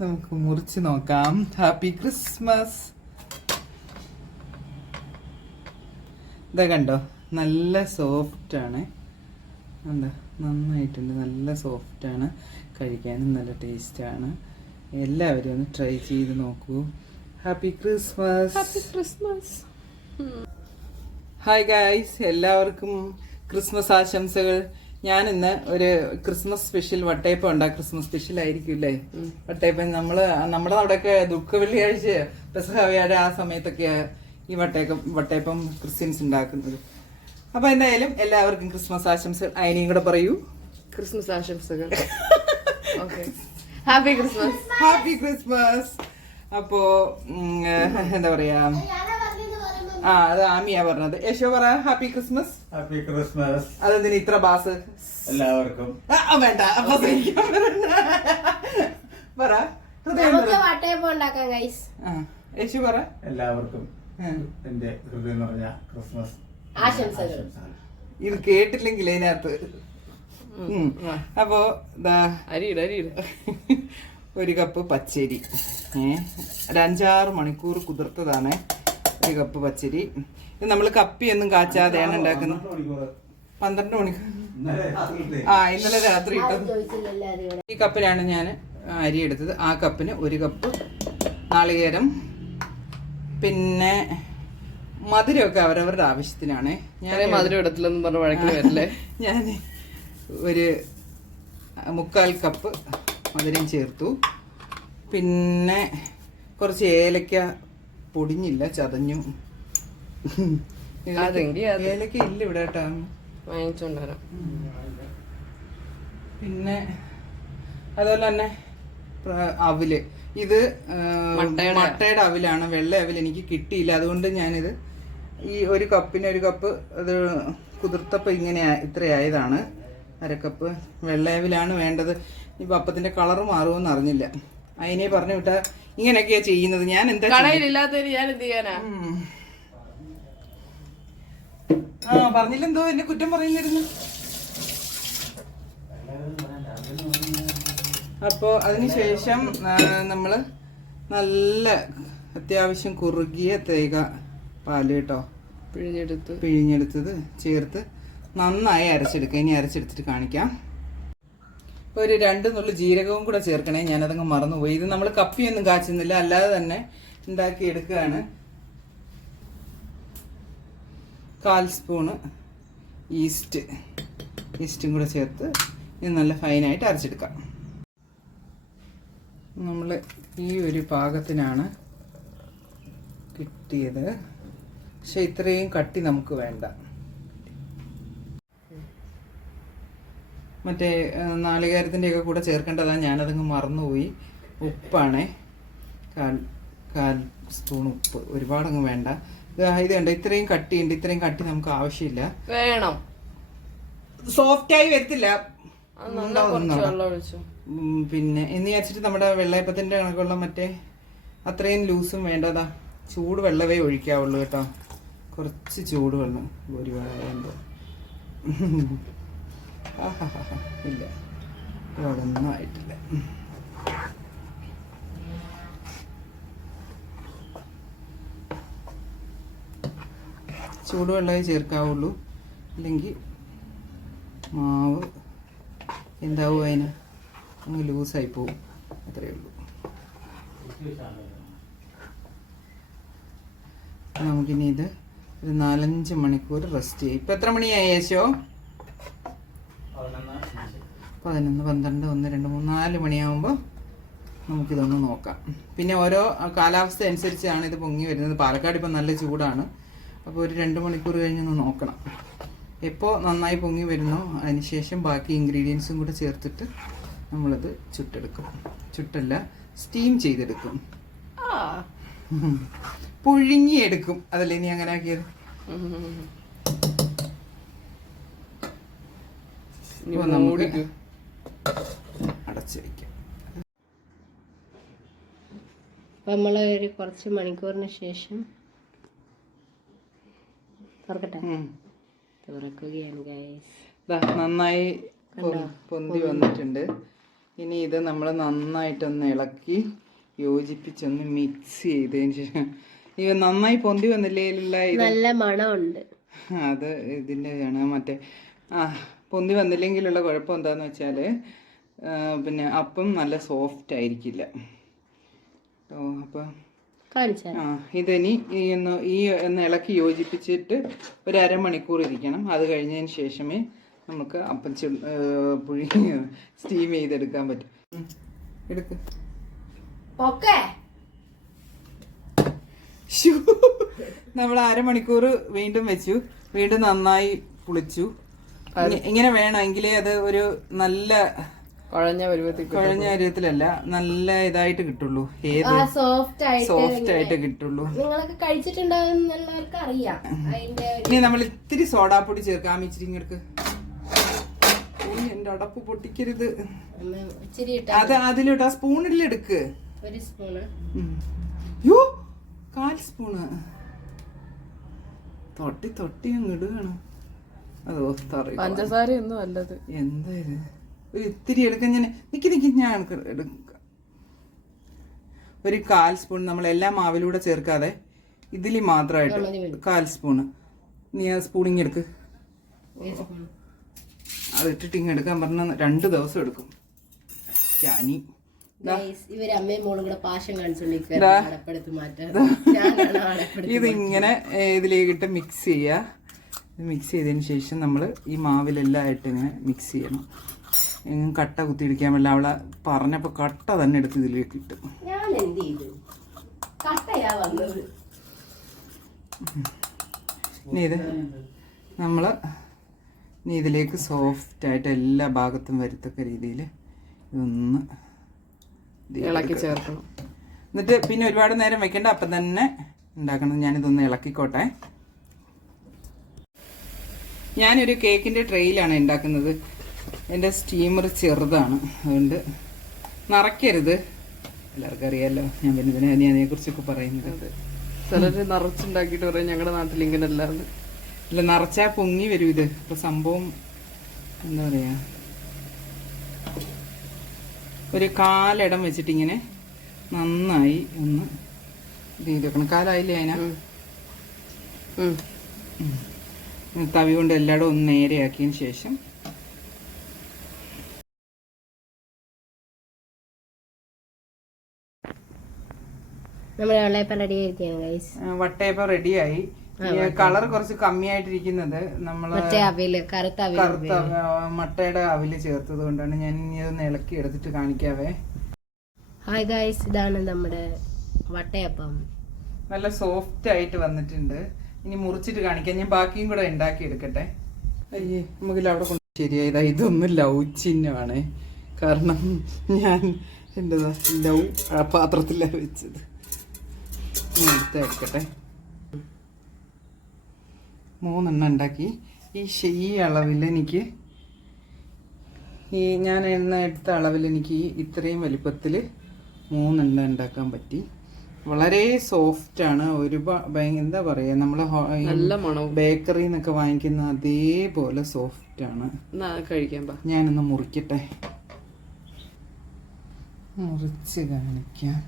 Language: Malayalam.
നമുക്ക് മുറിച്ച് നോക്കാം. Happy Christmas. ഇതാ കണ്ടോ, നല്ല സോഫ്റ്റാണ്. എന്താ, നന്നായിട്ടുണ്ട്, നല്ല സോഫ്റ്റാണ്, കഴിക്കാനും നല്ല ടേസ്റ്റാണ്. എല്ലാവരും ഒന്ന് ട്രൈ ചെയ്ത് നോക്കൂ. Happy Christmas. Happy Christmas. Hi guys, എല്ലാവർക്കും ക്രിസ്മസ് ആശംസകൾ. ഞാൻ ഇന്ന് ഒരു ക്രിസ്മസ് സ്പെഷ്യൽ വട്ടയപ്പം ഉണ്ടാകും. ക്രിസ്മസ് സ്പെഷ്യൽ ആയിരിക്കും അല്ലേ വട്ടയപ്പം? നമ്മുടെ അവിടെയൊക്കെ ദുഃഖ വെള്ളിയാഴ്ച പെസഹ വ്യാഴ ആ സമയത്തൊക്കെയാ ഈ വട്ടയപ്പം ക്രിസ്ത്യൻസ് ഉണ്ടാക്കുന്നത്. അപ്പൊ എന്തായാലും എല്ലാവർക്കും ക്രിസ്മസ് ആശംസകൾ. അതിനെയും കൂടെ പറയൂ. ക്രിസ്മസ് ആശംസകൾ. Happy Christmas. Happy Christmas. അപ്പോ എന്താ പറയാ, അത് ആമിയാ പറഞ്ഞത്. യേശോ പറ ഹാപ്പി ക്രിസ്മസ്. Happy Christmas. അതെന്തിന് ഇത്ര ബാസ്? എല്ലാവർക്കും വേണ്ട. അപ്പൊ പറ, യേശു പറ. എല്ലാവർക്കും എന്റെ ഹൃദയം നിറഞ്ഞ ക്രിസ്മസ് ആശംസകൾ. ഇത് കേട്ടില്ലെങ്കിൽ അതിനകത്ത്. അപ്പോ ഒരു കപ്പ് പച്ചരി, ഒരു 5-6 മണിക്കൂർ കുതിർത്തതാണ്. ഒരു കപ്പ് പച്ചരി. ഇത് നമ്മൾ കപ്പിയൊന്നും കാച്ചാതെയാണ് ഉണ്ടാക്കുന്നത്. 12 മണിക്കൂർ. ഇന്നലെ രാത്രി ഇട്ടത്. ഈ കപ്പിലാണ് ഞാൻ അരി എടുത്തത്. ആ കപ്പിന് 1 കപ്പ് നാളികേരം. പിന്നെ മധുരമൊക്കെ അവരവരുടെ ആവശ്യത്തിനാണ്. ഞാൻ മധുരം എടുത്തില്ലെന്ന് പറഞ്ഞ വഴക്കിന് വരില്ലേ? ഞാൻ ഒരു 3/4 കപ്പ് മധുരം ചേർത്തു. പിന്നെ കുറച്ച് ഏലക്ക പൊടിഞ്ഞില്ല, ചതഞ്ഞു. ഏലക്ക ഇല്ല ഇവിടെ കേട്ടോ, വാങ്ങിച്ചോണ്ടുവരാം. പിന്നെ അതുപോലെ തന്നെ അവില്. ഇത് മട്ടയുടെ അവിലാണ്, വെള്ള അവിൽ എനിക്ക് കിട്ടിയില്ല. അതുകൊണ്ട് ഞാനിത് ഈ 1 കപ്പിന് 1 കപ്പ് അത് കുതിർത്തപ്പോൾ ഇങ്ങനെ ഇത്രയായതാണ്. 1/2 കപ്പ് വെള്ള അവിലാണ് വേണ്ടത്. ഇപ്പം അപ്പത്തിന്റെ കളർ മാറുമെന്ന് അറിഞ്ഞില്ല. അതിനെ പറഞ്ഞു വിട്ടാ ഇങ്ങനെയൊക്കെയാ ചെയ്യുന്നത്. ഞാൻ എന്താ കടയിലില്ലാത്തവര് ഞാൻ എന്ത് ചെയ്യാനാ? പറഞ്ഞില്ലെന്തോ, എന്നെ കുറ്റം പറയുന്നിരുന്നു. അപ്പോൾ അതിനുശേഷം നമ്മൾ നല്ല അത്യാവശ്യം കുറുകിയ തേങ്ങ പാല് കേട്ടോ പിഴിഞ്ഞെടുത്തത് ചേർത്ത് നന്നായി അരച്ചെടുക്കുക. ഇനി അരച്ചെടുത്തിട്ട് കാണിക്കാം. ഒരു 2 നുള്ളി ജീരകവും കൂടെ ചേർക്കണേ, ഞാനതങ്ങ് മറന്നുപോയി. ഇത് നമ്മൾ കപ്പിയൊന്നും കാച്ചുന്നില്ല, അല്ലാതെ തന്നെ ഉണ്ടാക്കി എടുക്കുകയാണ്. 1/4 സ്പൂണ് ഈസ്റ്റും കൂടെ ചേർത്ത് ഇത് നല്ല ഫൈനായിട്ട് അരച്ചെടുക്കാം. നമ്മൾ ഈ ഒരു പാകത്തിനാണ് കിട്ടിയത്. പക്ഷെ ഇത്രയും കട്ടി നമുക്ക് വേണ്ട. മറ്റേ നാളികേരത്തിൻ്റെയൊക്കെ കൂടെ ചേർക്കേണ്ടതാണ്, ഞാനതങ്ങ് മറന്നുപോയി. ഉപ്പാണേ, 1/4 സ്പൂൺ ഉപ്പ്. ഒരുപാടങ്ങ് വേണ്ട. ഇത് കണ്ട, ഇത്രയും കട്ടിയുണ്ട്. ഇത്രയും കട്ടി നമുക്ക് ആവശ്യമില്ല. വേണം, സോഫ്റ്റായി വരത്തില്ല. പിന്നെ എന്ന് വിചാരിച്ചിട്ട് നമ്മുടെ വെള്ളയപ്പത്തിന്റെ കണക്കുള്ള മറ്റേ അത്രയും ലൂസും വേണ്ടതാ. ചൂട് വെള്ളമേ ഒഴിക്കാവുള്ളൂ കേട്ടോ, കുറച്ച് ചൂട് വെള്ളം. ഒരുപാടാകുമ്പോൾ ഇല്ല, അതൊന്നും ആയിട്ടില്ല. ചൂടുവെള്ളമേ ചേർക്കാവുള്ളൂ, അല്ലെങ്കിൽ മാവ് എന്താവും, അതിന് അങ്ങ് ലൂസായി പോവും. അത്രയേ ഉള്ളൂ. നമുക്കിനി ഇത് ഒരു 4-5 മണിക്കൂർ റെസ്റ്റ് ചെയ്യും. ഇപ്പം എത്ര മണിയായി യേശോ? 11, 12, 1, 2, 3, 4 മണിയാകുമ്പോൾ നമുക്കിതൊന്ന് നോക്കാം. പിന്നെ ഓരോ കാലാവസ്ഥ അനുസരിച്ചാണ് ഇത് പൊങ്ങി വരുന്നത്. പാലക്കാട് ഇപ്പം നല്ല ചൂടാണ്. അപ്പോൾ ഒരു 2 മണിക്കൂർ കഴിഞ്ഞൊന്ന് നോക്കണം. എപ്പോൾ നന്നായി പൊങ്ങി വരുന്നോ അതിനുശേഷം ബാക്കി ഇൻഗ്രീഡിയൻസും കൂടെ ചേർത്തിട്ട് നമ്മളത് ചുട്ടല്ല, സ്റ്റീം ചെയ്തെടുക്കും. പുഴുങ്ങിയെടുക്കും. അതല്ലേ ഇനി അങ്ങനെ ആക്കിയത്? നമുക്ക് അടച്ചു വയ്ക്കാം. നമ്മൾ ഒരു കുറച്ച് മണിക്കൂറിന് ശേഷം തുറക്കുകയാണ് ഗൈസ്. നന്നായി പൊന്തി വന്നിട്ടുണ്ട്. ഇനി ഇത് നമ്മൾ നന്നായിട്ടൊന്ന് ഇളക്കി യോജിപ്പിച്ചൊന്ന് മിക്സ് ചെയ്തതിന് ശേഷം ഇത് നന്നായി പൊന്തി വന്നില്ലേലുള്ള ഇത് നല്ല മണമുണ്ട്. അത് ഇതിൻ്റെയാണ് മറ്റേ പൊന്തി വന്നില്ലെങ്കിലുള്ള കുഴപ്പം എന്താണെന്ന് വെച്ചാൽ പിന്നെ അപ്പം നല്ല സോഫ്റ്റ് ആയിരിക്കില്ല. അപ്പോൾ ഇതിനി ഒന്ന് ഇളക്കി യോജിപ്പിച്ചിട്ട് ഒരു അരമണിക്കൂർ ഇരിക്കണം. അത് കഴിഞ്ഞതിന് ശേഷമേ നമുക്ക് അപ്പം സ്റ്റീം ചെയ്തെടുക്കാൻ പറ്റും. എടുക്ക്. നമ്മൾ അരമണിക്കൂർ വീണ്ടും വെച്ചു. വീണ്ടും നന്നായി പുളിച്ചു. ഇങ്ങനെ വേണമെങ്കിലേ അത് ഒരു നല്ല കുഴഞ്ഞ പരുവത്തിലല്ല, നല്ല ഇതായിട്ട് കിട്ടുള്ളൂ. ഏത് സോഫ്റ്റ് ആയിട്ട് കിട്ടുള്ളൂ. ഇനി നമ്മൾ ഇത്തിരി സോഡാപ്പൊടി ചേർക്കാം. ഇച്ചിരി ഇങ്ങോട്ട് എന്റെ അടപ്പ് പൊട്ടിക്കരുത്. അത് അതിലോട്ട് ആ സ്പൂണിലെടുക്ക്. 1 സ്പൂണ്. 1/4 സ്പൂണ്. തൊട്ടി അങ്ങ് ഇടുകയാണ്. അതോ പഞ്ചസാര ഒന്നും അല്ലത്. എന്താ ഇത്? ഒരു ഇത്തിരി എടുക്കാൻ ഞാൻ ഞാൻ എടുക്കാം. ഒരു 1/4 സ്പൂൺ. നമ്മളെല്ലാം മാവിലൂടെ ചേർക്കാതെ ഇതിൽ മാത്രമായിട്ട് 1/4 സ്പൂണ്. നീ ആ സ്പൂണിങ് എടുക്ക്. അത് ഇട്ടിട്ട് ഇങ്ങ് എടുക്കാൻ പറഞ്ഞ 2 ദിവസം എടുക്കും. ഇതിങ്ങനെ ഇതിലേക്കിട്ട് മിക്സ് ചെയ്യുക. മിക്സ് ചെയ്തതിന് ശേഷം നമ്മൾ ഈ മാവിലെല്ലാം ആയിട്ട് ഇങ്ങനെ മിക്സ് ചെയ്യണം. കട്ട കുത്തിയിടിക്കാൻ പറ്റില്ല. അവളെ പറഞ്ഞപ്പോൾ കട്ട തന്നെ എടുത്ത് ഇതിലേക്ക് ഇട്ടും. ഇനി ഇത് നമ്മൾ ഇതിലേക്ക് സോഫ്റ്റായിട്ട് എല്ലാ ഭാഗത്തും വരത്തക്ക രീതിയിൽ ഇതൊന്ന് ഇളക്കി ചേർക്കണം. എന്നിട്ട് പിന്നെ ഒരുപാട് നേരം വെക്കേണ്ട, അപ്പം തന്നെ ഉണ്ടാക്കണം. ഞാനിതൊന്ന് ഇളക്കിക്കോട്ടെ. ഞാനൊരു കേക്കിൻ്റെ ട്രെയിലാണ് ഉണ്ടാക്കുന്നത്. എൻ്റെ സ്റ്റീമർ ചെറുതാണ്, അതുകൊണ്ട് നിറയ്ക്കരുത്. എല്ലാവർക്കും അറിയാമല്ലോ ഞാൻ പിന്നെ അതിനെക്കുറിച്ചൊക്കെ പറയുന്നത്. ചിലർ നിറച്ചുണ്ടാക്കിയിട്ട് പറയും ഞങ്ങളുടെ നാട്ടിൽ ഇങ്ങനെ അല്ലാതെ. അല്ല, നിറച്ചാൽ പൊങ്ങി വരും. ഇത് ഇപ്പോൾ സംഭവം എന്താ പറയുക, ഒരു 1/4 ഇടം വെച്ചിട്ടിങ്ങനെ നന്നായി ഒന്ന് ഇത് ചെയ്ത് വെക്കണം. 1/4 ആയില്ലേ അതിനാ? തവി കൊണ്ട് എല്ലായിടും ഒന്ന് നേരെയാക്കിയതിന് ശേഷം വട്ടയപ്പം റെഡിയായി. കളർ കുറച്ച് കമ്മിയായിട്ടിരിക്കുന്നത് നമ്മള് കറുത്ത മട്ടയുടെ അവില് ചേർത്തത് കൊണ്ടാണ്. ഞാൻ ഇനി ഒന്ന് ഇളക്കി എടുത്തിട്ട് കാണിക്കാവേ. ഹായ് ഗൈസ്, ഇതാണ് നമ്മുടെ വട്ടയപ്പം. നല്ല സോഫ്റ്റ് ആയിട്ട് വന്നിട്ടുണ്ട്. ഇനി മുറിച്ചിട്ട് കാണിക്കാം. ഞാൻ ബാക്കിയും കൂടെ ഉണ്ടാക്കി എടുക്കട്ടെ. അയ്യേ, നമുക്ക് അവിടെ കൊണ്ട് ശരിയായതാ. ഇതൊന്നും ലവ് ചിഹ്നമാണ്. കാരണം ഞാൻ എന്റേതാ ലവ് പാത്രത്തിലാണ് വെച്ചത്. എടുക്കട്ടെ. 3 എണ്ണം ഉണ്ടാക്കി. ഈ അളവിൽ എനിക്ക് ഞാൻ എണ്ണ എടുത്ത അളവിൽ എനിക്ക് ഇത്രയും വലിപ്പത്തിൽ 3 എണ്ണം ഉണ്ടാക്കാൻ പറ്റി. വളരെ സോഫ്റ്റാണ്. എന്താ പറയുക, നമ്മൾ ബേക്കറിയിൽ നിന്നൊക്കെ വാങ്ങിക്കുന്ന അതേപോലെ സോഫ്റ്റാണ്. കഴിക്കാൻ ഞാനൊന്ന് മുറിക്കട്ടെ. മുറിച്ച് കാണിക്കാം.